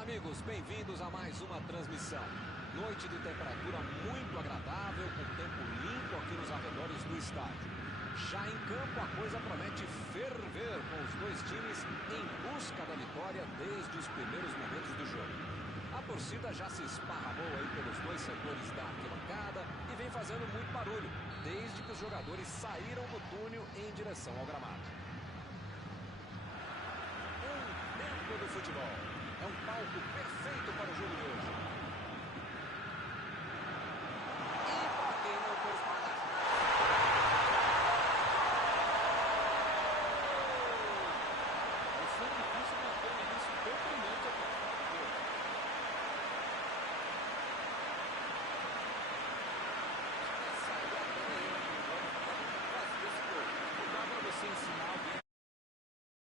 Olá, amigos, bem-vindos a mais uma transmissão. Noite de temperatura muito agradável, com tempo limpo aqui nos arredores do estádio. Já em campo, a coisa promete ferver, com os dois times em busca da vitória desde os primeiros momentos do jogo. A torcida já se esparramou aí pelos dois setores da arquibancada e vem fazendo muito barulho, desde que os jogadores saíram do túnel em direção ao gramado. Um tempo do futebol. É um palco perfeito para o jogo de hoje.